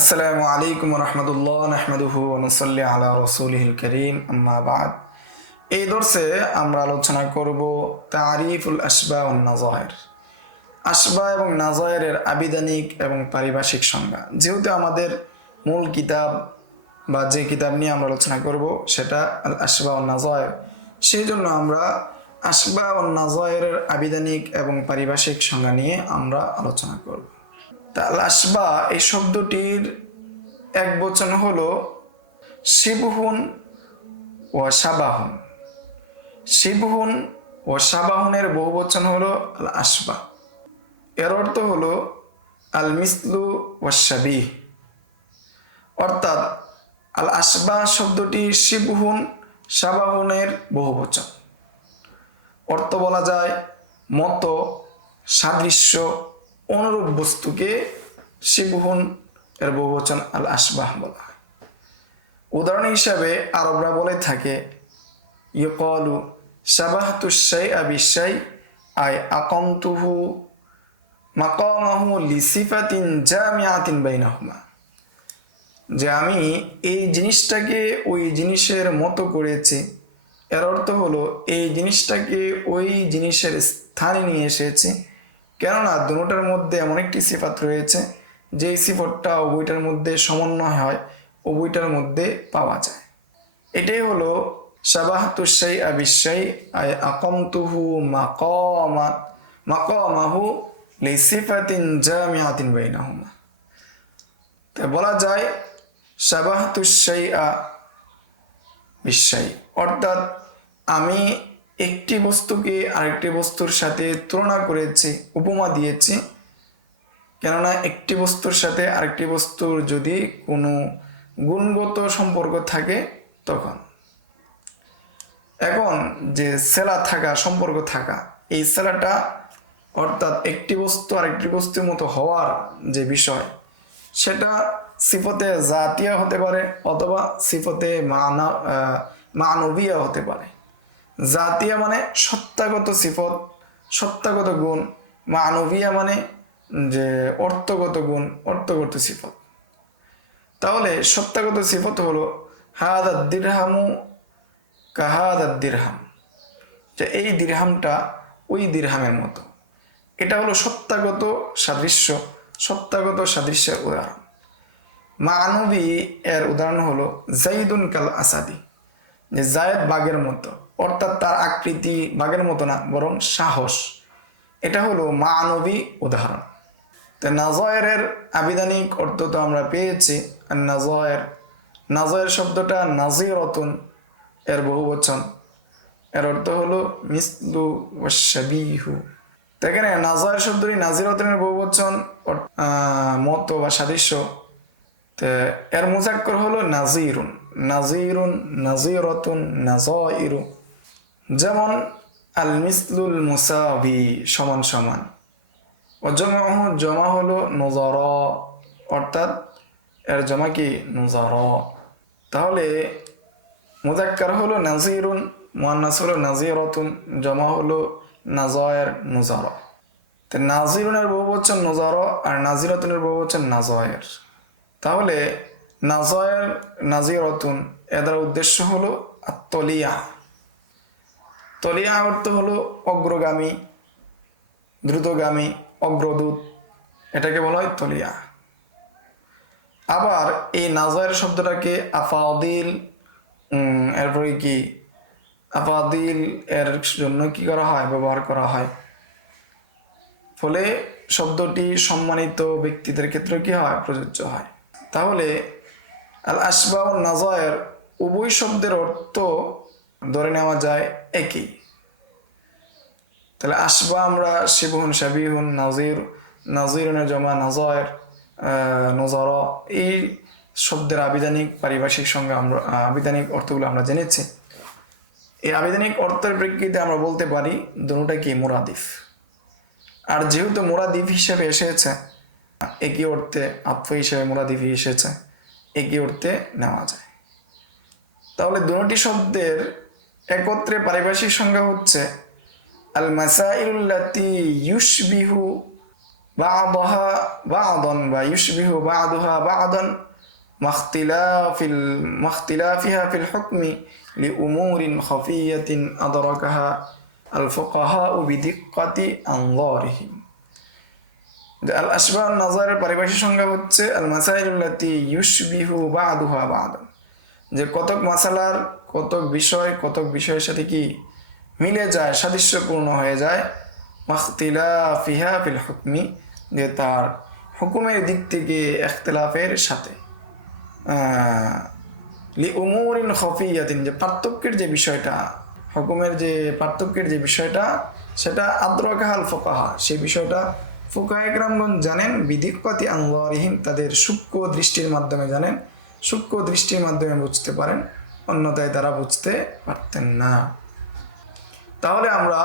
আসসালামু আলাইকুম রহমতুল্লাহ নাহমাদুহু ওয়া নুসাল্লি আলা রাসূলিহিল কারীম আম্মা বাদ। এই দর্সে আমরা আলোচনা করব তারিফুল আসবা ওয়ান নাযায়ের। আসবা এবং নাযায়েরের আবিধানিক এবং পারিভাষিক সংজ্ঞা। যেহেতু আমাদের মূল কিতাব বা যে কিতাব নিয়ে আমরা আলোচনা করব সেটা আল আসবা ওয়ান নাযায়ের, সেই জন্য আমরা আসবা ওয়ান নাযায়েরের আবিধানিক এবং পারিভাষিক সংজ্ঞা নিয়ে আমরা আলোচনা করব। তা আল আসবা এই শব্দটির এক বচন হলো শিবহুন ও সাবাহুন। শিবহুন ও সাবাহুনের বহু বচন হলো আল আসবা। এর অর্থ হলো আল মিসলু ও শাবিহ। অর্থাৎ আল আসবা শব্দটি শিবহুন সাবাহুনের বহু বচন। অর্থ বলা যায় মতো, সাদৃশ্য, অনুরূপ বস্তুকে শিবহুন এর বহু বচন আল আসবাহ বলা হয়। উদাহরণ হিসাবে আরবরা বলে থাকে ইউকালু শাবাহতু শাইআ বিশাই আই আকামতুহু মাকামাহু লিসিফাতিন জামিআতিন বাইনাহুমা, যে আমি এই জিনিসটাকে ওই জিনিসের মতো করেছি। এর অর্থ হলো এই জিনিসটাকে ওই জিনিসের স্থানে নিয়ে এসেছি, কেননা দুটোটার মধ্যে এমন একটি সিফাত রয়েছে যেই সিফতটা উভয়টার মধ্যে সমন্বয় হয়, উভয়টার মধ্যে পাওয়া যায়। এটাই হলো শাবাহতু শাইআ বিশাই আই আকামতুহু মাকামাহু লিসিফাতিন জামিআতিন বাইনাহুমা। তা বলা যায় শাবাহতু শাইআ বিশাই, অর্থাৎ আমি একটি বস্তুকে আরেকটি বস্তুর সাথে তুলনা করেছি, উপমা দিয়েছি, কেননা একটি বস্তুর সাথে আরেকটি বস্তুর যদি কোনো গুণগত সম্পর্ক থাকে তখন। এখন যে সেলা থাকা, সম্পর্ক থাকা, এই সেলাটা অর্থাৎ একটি বস্তু আরেকটি বস্তুর মতো হওয়ার যে বিষয়, সেটা সিফতে জাতিয়া হতে পারে অথবা সিফতে মানবিয়া হতে পারে। জাতিয়া মানে সত্তাগত সিফত, সত্তাগত গুণ। মানবিয়া মানে যে অর্থগত গুণ, অর্থগত সিফত। তাহলে সত্তাগত সিফত হলো হাদা দিরহামু কাহাদা দিরহাম, যে এই দিরহামটা ওই দিরহামের মতো। এটা হলো সত্তাগত সাদৃশ্য, সত্তাগত সাদৃশ্যের উদাহরণ। মানবী এর উদাহরণ হলো জাইদুন কাল আসাদি, যে জায়েদ বাঘের মতো, অর্থাৎ তার আকৃতি বাঘের মতো না, বরং সাহস। এটা হলো মানবী উদাহরণ। তো নাজায়ের আবিধানিক অর্থ তো আমরা পেয়েছি। আর নাজায়ের শব্দটা নাজিরাতুন এর বহু বচন। এর অর্থ হলো মিসলু ওয়া শাবিহু। তো এখানে নাজায়ের শব্দটি নাজিরাতুনের বহু বচন, মতো বা সাদৃশ্য। তো এর মুজাক্কর হলো নাজিরুন, নাজিরুন, নাজিরাতুন, নাজাইরু। যেমন আল মিসলুল মুসাবি, সমান সমান। ও জমা হলো নুজারা, অর্থাৎ এর জমা কি নুজারা। তাহলে মুজাক্কার হলো নাজিরুন, মুআন্নাস হলো নাজিরাতুন, জমা হলো নাজায়ের, নুজারা। তো নাজিরুনের বহুবচন নুজারা আর নাজিরাতুনের বহুবচন নাজায়ের। তাহলে নাজায়ের, নাজিরাতুন এদের উদ্দেশ্য হলো আত-তলিয়া। তলিয়া অর্থ হলো অগ্রগামী, দ্রুতগামী, অগ্রদূত, এটাকে বলা হয় তলিয়া। আবার এই নাজায়ের শব্দটাকে আফাদিল, এরপরে কি আফাদিল এর জন্য কি করা হয়, ব্যবহার করা হয়। ফলে শব্দটি সম্মানিত ব্যক্তিদের ক্ষেত্রে কি হয়, প্রযোজ্য হয়। তাহলে আল আসবা ও নাজায়ের উভয় শব্দের অর্থ ধরে নেওয়া যায় একই। তাহলে আসবা আমরা শিবহুন, শাবিহুন, নাজিরুনের জমা নাজায়ের, নজারা, এই শব্দের আবিধানিক পারিভাষিক সঙ্গে আমরা আবিধানিক অর্থগুলো আমরা জেনেছি। এই আবিধানিক অর্থের প্রেক্ষিতে আমরা বলতে পারি দুটোটা কি মুরাদিফ। আর যেহেতু মুরাদিফ হিসেবে এসেছে, একই অর্থে আত্ম হিসেবে মুরাদিফ এসেছে, একই অর্থে নেওয়া যায়। তাহলে দুটি শব্দের একত্রে পারিভাষিক সংজ্ঞা হচ্ছে আল মাসাইলুল্লাতি ইউশবিহু বা'দাহা বা'দান বা ইউশবিহু বা'দুহা বা'দান মাখতিলাফিহা ফিল হুকমি লিউমুরিন খাফিয়াতিন আদরাকাহা আল ফুকাহাউ বিদিক্কাতি আনযারিহিম। আল আশবাহ ওয়ান নাযায়ের পারিভাষিক সংজ্ঞা হচ্ছে আল মাসাইলুল্লাতী ইউশবিহু বা'দুহা বা'দান, যে কতক মাসালার কতক বিষয়ের সাথে কি মিলে যায়, সাদৃশ্যপূর্ণ হয়ে যায়। মাখতিলাফিহা ফিল হুকমি, যে তার হুকুমের দিক থেকে ইখতিলাফের সাথে। লিউমুরিন খাফিয়াতিন, যে পার্থক্যের যে বিষয়টা, হুকুমের যে পার্থক্যের যে বিষয়টা, সেটা আদরাকাহাল ফুকাহা, সেই বিষয়টা ফুকাহায়ে কেরামগণ জানেন। বিদিক্কাতি আনযারিহিম, তাদের সূক্ষ্ম দৃষ্টির মাধ্যমে জানেন, সূক্ষ্ম দৃষ্টির মাধ্যমে বুঝতে পারেন, অন্যথায় তারা বুঝতে পারতেন না। তাহলে আমরা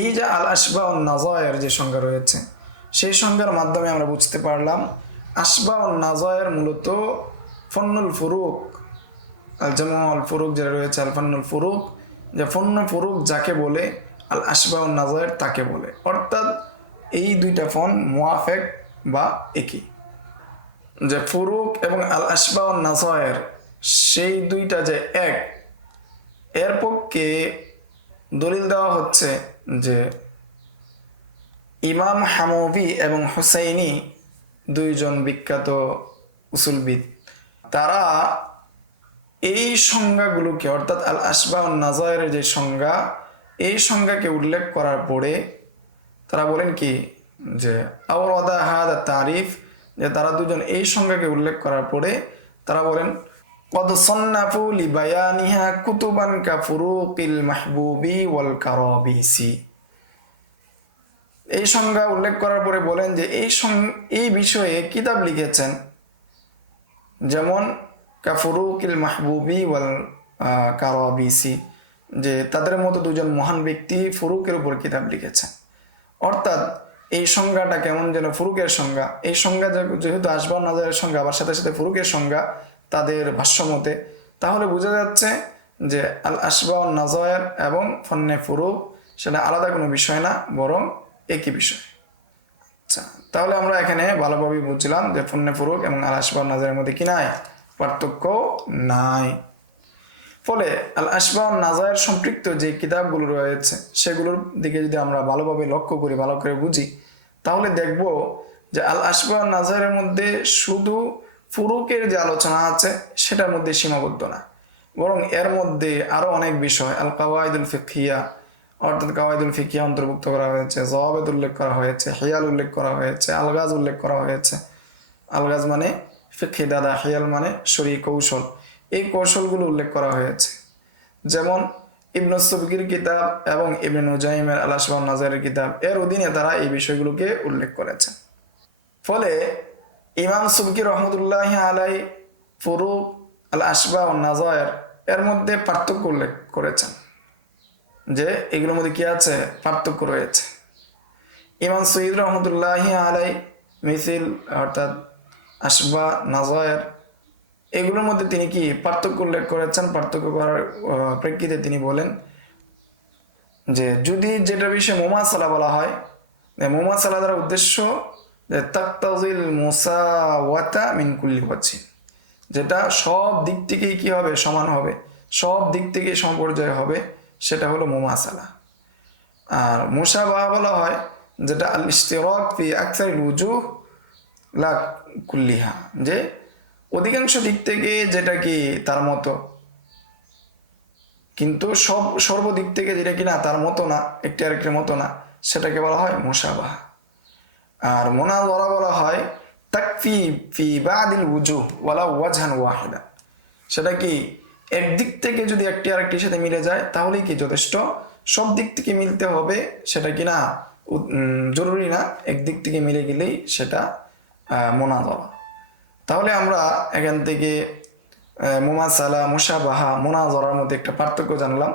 এই যে আল আশবাহ ওয়ান নাযায়ের যে সংজ্ঞা রয়েছে, সেই সংজ্ঞার মাধ্যমে আমরা বুঝতে পারলাম আশবাহ ওয়ান নাযায়ের মূলত ফন্নুল ফুরুক, আল জামু আল ফুরুক যেটা রয়েছে, আল ফান্নুল ফুরুক, যে ফন্ন ফুরুক যাকে বলে, আল আশবাহ ওয়ান নাযায়ের তাকে বলে। অর্থাৎ এই দুইটা ফন মুয়াফেক বা একই, যে ফুরুক এবং আল আশবাহ ওয়ান নাযায়ের সেই দুইটা যে এক, এর পক্ষে দলিল দেওয়া হচ্ছে যে ইমাম হামবি এবং হুসাইনি, দুইজন বিখ্যাত উসুলবিদ, তারা এই সংজ্ঞাগুলোকে, অর্থাৎ আল আশবাহ ওয়ান নাযায়ের যে সংজ্ঞা, এই সংজ্ঞাকে উল্লেখ করার পরে তারা বলেন কি, যে আওরাদা হাদা তারিফ, যে তারা দুজন এই সংজ্ঞাকে উল্লেখ করার পরে তারা বলেন কদ সন্নাফু লিবায়ানিহা কুতুবান কা ফুরুকিল মাহবুবি ওয়াল কারাবিসি। এই সংজ্ঞা উল্লেখ করার পরে বলেন যে এই বিষয়ে কিতাব লিখেছেন, যেমন কা ফুরুকিল মাহবুবি ওয়াল কারাবিসি, যে তাদের মতো দুজন মহান ব্যক্তি ফুরুকের উপর কিতাব লিখেছেন। অর্থাৎ এই সংজ্ঞাটা কেমন যেন ফুরুকের সংজ্ঞা, এই সংজ্ঞা যেহেতু আশবাহ ওয়ান নাযায়ের সংজ্ঞা, আবার সাথে সাথে ফুরুকের সংজ্ঞা তাদের ভাষ্যমতে, তাহলে বোঝা যাচ্ছে যে আল আশবাহ ওয়ান নাযায়ের এবং ফন্নে ফুরুক সেটা আলাদা কোনো বিষয় না, বরং একই বিষয়। আচ্ছা, তাহলে আমরা এখানে ভালোভাবে বুঝলাম যে ফন্নে ফুরুক এবং আল আশবাহ ওয়ান নাযায়ের মধ্যে কি নাই, পার্থক্য নাই। ফলে আল আশবাহ ওয়ান নাযায়ের সম্পৃক্ত যে কিতাবগুলো রয়েছে, সেগুলোর দিকে যদি আমরা ভালোভাবে লক্ষ্য করি, ভালো করে বুঝি, তাহলে দেখব যে আল আশবাহ ওয়ান নাযায়ের মধ্যে শুধু ফুরুকের যে আলোচনা আছে সেটার মধ্যে সীমাবদ্ধ না, বরং এর মধ্যে আরো অনেক বিষয়, আল কাওয়াইদুল ফিকহিয়া, অর্থাৎ কাওয়াইদুল ফিকহিয়া অন্তর্ভুক্ত করা হয়েছে, যাওয়াবিত উল্লেখ করা হয়েছে, হিয়াল উল্লেখ করা হয়েছে, আলগাজ উল্লেখ করা হয়েছে। আলগাজ মানে ফিকহি দাদা, হিয়াল মানে শরী কৌশল, এই কৌশলগুলো উল্লেখ করা হয়েছে। যেমন ইবনে সুবকির কিতাব এবং ইবনে নুজাইমের আল আশবাহ ওয়ান নাযায়ের কিতাব, এর অধীনে তারা এই বিষয়গুলোকে উল্লেখ করেছে। ফলে ইমাম সুবকি রহমতুল্লাহি আলাই ফুরুক, আল আশবাহ ওয়ান নাযায়ের এর মধ্যে পার্থক্য উল্লেখ করেছেন, যে এগুলোর মধ্যে কি আছে, পার্থক্য রয়েছে। ইমাম সঈদ রহমতুল্লাহি আলাই মিছিল, অর্থাৎ আশবাহ নাযায়ের, এগুলোর মধ্যে তিনি কি পার্থক্য উল্লেখ করেছেন। পার্থক্য করার প্রেক্ষিতে তিনি বলেন যে যদি যেটা বিষয়ে মুমাসালা বলা হয়, মুমাসালা দ্বারা উদ্দেশ্য যে তাকতাজিল মুসাওয়াতা মিন কুল্লি ওয়াজহিন, যেটা সব দিক থেকেই কি হবে, সমান হবে, সব দিক থেকেই সমপর্যায় হবে, সেটা হলো মুমাসালা। আর মুশাবাহা বলা হয় যেটা আল ইশতিরাক ফি আকসারিল উজুহ লা কুল্লিহা, যে অধিকাংশ দিক থেকে যেটা কি তার মতো, কিন্তু সর্বদিক থেকে যেটা কিনা তার মতো না, একটি আরেকটির মতো না, সেটাকে বলা হয় মুশাবাহা। আর মুনাযারা বলা হয় তাকফি ফি বাদিল উজুহ ওয়ালা ওয়াজহান ওয়াহিদা, সেটা কি একদিক থেকে যদি একটি আরেকটির সাথে মিলে যায় তাহলেই কি যথেষ্ট, সব দিক থেকে মিলতে হবে সেটা কি না জরুরি না, একদিক থেকে মিলে গেলেই সেটা মুনাযারা। তাহলে আমরা এখান থেকে মুমাসালা, মুশাবাহা, মুনাযারার মধ্যে একটা পার্থক্য জানলাম।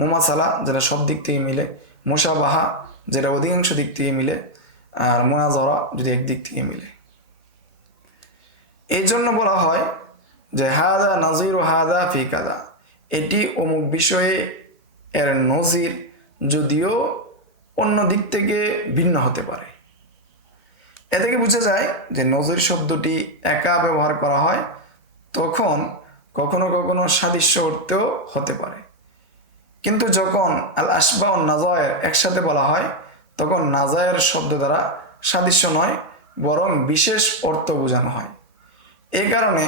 মুমাসালা যেটা সব দিক থেকে মিলে, মুশাবাহা যেটা অধিকাংশ দিক থেকে মিলে, আর মুনাযারা যদি একদিক থেকে মিলে। এই জন্য বলা হয় যে হাদা নাজিরু হাদা ফি কাদা, এটি অমুক বিষয়ে এর নজির, যদিও অন্য দিক থেকে ভিন্ন হতে পারে। এ থেকে বোঝা যায় যে নজির শব্দটি একা ব্যবহার করা হয় তখন কখনো কখনো সাদৃশ্য অর্থেও হতে পারে, কিন্তু যখন আল আসবা ও নাজায়ের একসাথে বলা হয় তখন নাজায়ের শব্দ দ্বারা সাদৃশ্য নয় বরং বিশেষ অর্থ বোঝানো হয়। এই কারণে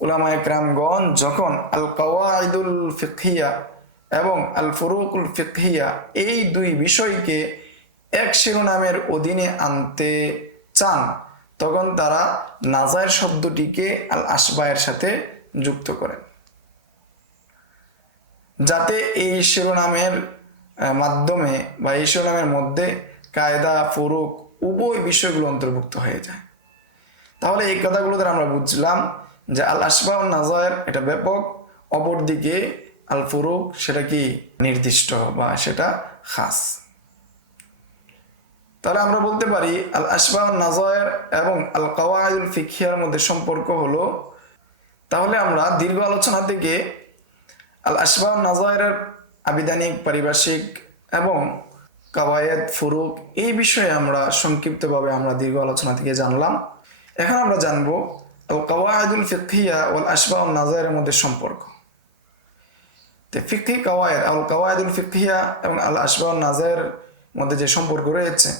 উলামায়ে কেরামগণ যখন আল কাওয়াইদুল ফিকহিয়া এবং আল ফুরুকুল ফিকহিয়া এই দুই বিষয়কে এক শিরোনামের অধীনে আনতে চান তখন তারা নাজায়ের শব্দটিকে আল আসবায়ের সাথে যুক্ত করেন, যাতে এই শিরোনামের মাধ্যমে বা এই শিরোনামের মধ্যে কায়দা ফুরুক উভয় বিষয়গুলো অন্তর্ভুক্ত হয়ে যায়। তাহলে এই কথাগুলো দ্বারা আমরা বুঝলাম যে আল আসবা ও নাজায়ের এটা ব্যাপক, অপরদিকে আল ফুরুক সেটা কি নির্দিষ্ট বা সেটা খাস। তাহলে আমরা বলতে পারি আল আসবা ও নাজায়ের এবং আল কাওয়াইদুল ফিকহিয়ার মধ্যে সম্পর্ক হলো, তাহলে আমরা দীর্ঘ আলোচনা থেকে আল আসবা ও নাজায়েরের আবিধানিক, পারিভাষিক এবং কাওয়ায়েদ ফুরুক এই বিষয়ে আমরা সংক্ষিপ্তভাবে আমরা দীর্ঘ আলোচনা থেকে জানলাম। এখন আমরা জানবো আল কাওয়াইদুল ফিকহিয়া ও আল আসবা ও নাজায়েরের মধ্যে সম্পর্ক। তো ফিকহি কাওয়ায়েদ আল কাওয়াইদুল ফিকহিয়া এবং আল আসবা ও নাজায়েরের মধ্যে যে সম্পর্ক রয়েছে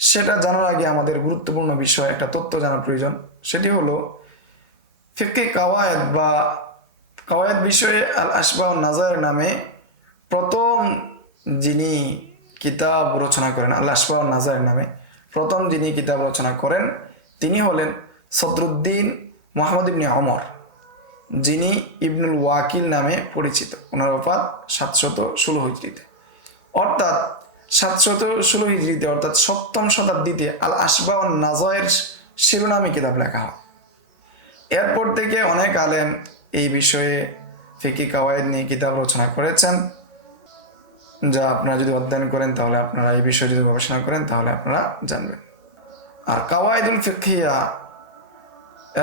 সেটা জানার আগে আমাদের গুরুত্বপূর্ণ বিষয় একটা তথ্য জানার প্রয়োজন। সেটি হলো ফিকহি কাওয়ায়েদ বা কাওয়ায়েদ বিষয়ে আল আসবা ও নাজায়ের নামে প্রথম যিনি কিতাব রচনা করেন, আল আসবা ও নাজায়ের নামে প্রথম যিনি কিতাব রচনা করেন তিনি হলেন সদরুদ্দিন মুহাম্মদ ইবনে ওমর, যিনি ইবনুল ওয়াকিল নামে পরিচিত। ওনার ওফাত 716 হিজরিতে, অর্থাৎ 716 হিজরিতে অর্থাৎ 7ম শতাব্দীতে আল আসবা ও নাজায়ের শিরোনামে কিতাব লেখা হয়। এরপর থেকে অনেক আলেম এই বিষয়ে ফিকহি কাওয়ায়েদ নিয়ে কিতাব রচনা করেছেন, যা আপনারা যদি অধ্যয়ন করেন তাহলে আপনারা এই বিষয়ে যদি গবেষণা করেন তাহলে আপনারা জানবেন। আর কাওয়াইদুল ফিকহিয়া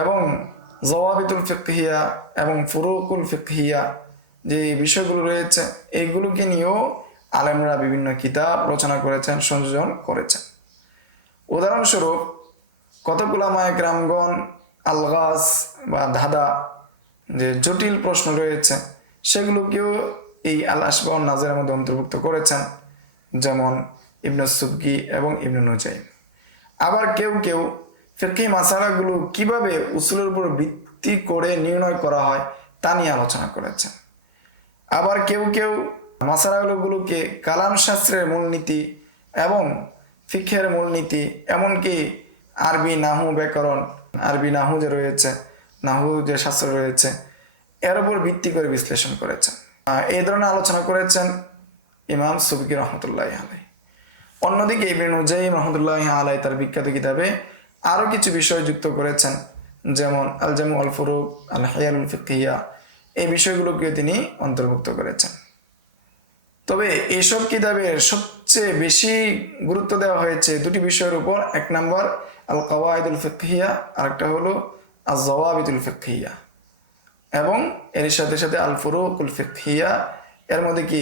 এবং জওয়াবিতুল ফিকহিয়া এবং ফুরুকুল ফিকহিয়া যে বিষয়গুলো রয়েছে এইগুলোকে নিয়েও আলেমরা বিভিন্ন কিতাব রচনা করেছেন, সংযোজন করেছেন। উদাহরণস্বরূপ কতক উলামায়ে কেরামগণ আলগাজ বা ধাঁধা যে জটিল প্রশ্ন রয়েছে সেগুলোকেও এই আল আসবা ও নাজায়েরের মধ্যে অন্তর্ভুক্ত করেছেন, যেমন ইবনে সুবকি এবং ইবনে নুজাইম। আবার কেউ কেউ ফিকহি মাসালাগুলো কিভাবে উসুলের উপর ভিত্তি করে নির্ণয় করা হয় তা নিয়ে আলোচনা করেছেন। আবার কেউ কেউ মাসালাগুলোকে কালাম শাস্ত্রের মূলনীতি এবং ফিকহের মূলনীতি, এমনকি আরবি নাহু ব্যাকরণ, আরবি নাহু যে রয়েছে, নাহু যে শাস্ত্র রয়েছে এর উপর ভিত্তি করে বিশ্লেষণ করেছেন। এই ধরনের আলোচনা করেছেন ইমাম সুবকি রহমতুল্লাহ আলাই। অন্যদিকে ইবনে নুজাইম রহমতুল্লাহ আলাই তার বিখ্যাত কিতাবে আরও কিছু বিষয় যুক্ত করেছেন, যেমন আল জামু আল ফুরুক, আল হিয়ালুল ফিকহিয়া, এই বিষয়গুলোকে তিনি অন্তর্ভুক্ত করেছেন। তবে এইসব কিতাবের সবচেয়ে বেশি গুরুত্ব দেওয়া হয়েছে দুটি বিষয়ের উপর। এক নম্বর আল কাওয়াইদুল ফিকহিয়া, আরেকটা হলো আল জওয়াবিতুল ফিকহিয়া, এবং এর সাথে সাথে আল ফুরুকুল ফিকহিয়া এর মধ্যে কি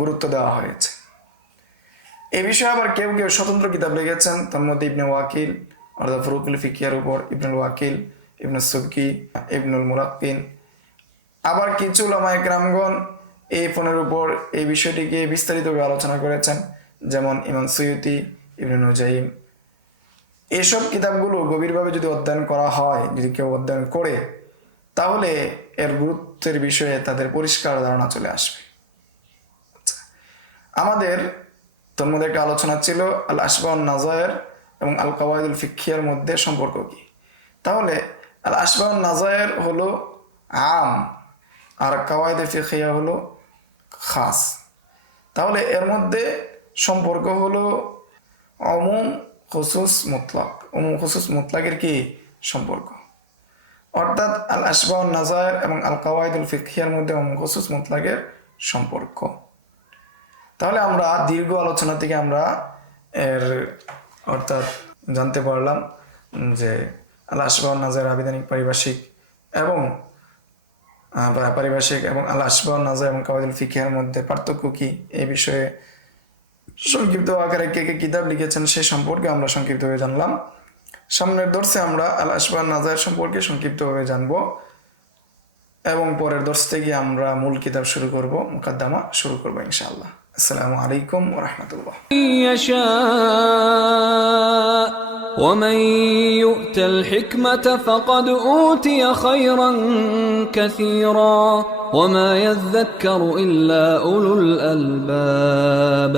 গুরুত্ব দেওয়া হয়েছে। এই বিষয়ে আবার কেউ কেউ স্বতন্ত্র কিতাব লিখেছেন, তার মধ্যে ইবনে ওয়াকিল অর্থাৎ ফুরুকুল ফিকহিয়ার উপর ইবনুল ওয়াকিল, ইবনে সুবকি, ইবনুল মুলাক্কিন। আবার কিছু উলামায়ে কেরামগণ এই ফোনের উপর এই বিষয়টিকে বিস্তারিতভাবে আলোচনা করেছেন, যেমন ইমাম সুয়ুতি, ইবনে নুজাইম। এইসব কিতাবগুলো গভীরভাবে যদি অধ্যয়ন করা হয়, যদি কেউ অধ্যয়ন করে, তাহলে এর গুরুত্বের বিষয়ে তাদের পরিষ্কার ধারণা চলে আসবে। আমাদের তোর মধ্যে একটা আলোচনা ছিল আল আসবা ও নাজায়ের এবং আল কাওয়াইদুল ফিকহিয়ার মধ্যে সম্পর্ক কি। তাহলে আল আসবা ও নাজায়ের হলো আম আর কাওয়াইদে ফিকহিয়া হলো খাস। তাহলে এর মধ্যে সম্পর্ক হলো অমুম খুসুস মুতলাক, অমুম খুসুস মুতলাকের কি সম্পর্ক, অর্থাৎ আল আসবা ও নাজায়ের এবং আল কাওয়াইদুল ফিকহিয়ার মধ্যে অমুম খুসুস মুতলাকের সম্পর্ক। তাহলে আমরা দীর্ঘ আলোচনা থেকে আমরা এর অর্থাৎ জানতে পারলাম যে আল আসবা ও নাজায়ের আবিধানিক, পারিভাষিক এবং আল আসবা ও নাজায়ের এবং কাওয়াইদুল ফিকহিয়ার মধ্যে পার্থক্য কি, এই বিষয়ে সংক্ষিপ্ত আকারে কে কে কিতাব লিখেছেন সে সম্পর্কে আমরা সংক্ষিপ্তভাবে জানলাম। সামনের দর্শে আমরা আল আশবাহ নাজায়ের সম্পর্কে সংক্ষিপ্তভাবে জানব এবং পরের দর্শ থেকে আমরা মূল কিতাব শুরু করব, মুকাদ্দামা শুরু করব ইনশাআল্লাহ। আসসালামু আলাইকুম ওয়া রাহমাতুল্লাহ। ومن يؤت الحكمة فقد أوتي خيرا كثيرا وما يذكر إلا أولو الألباب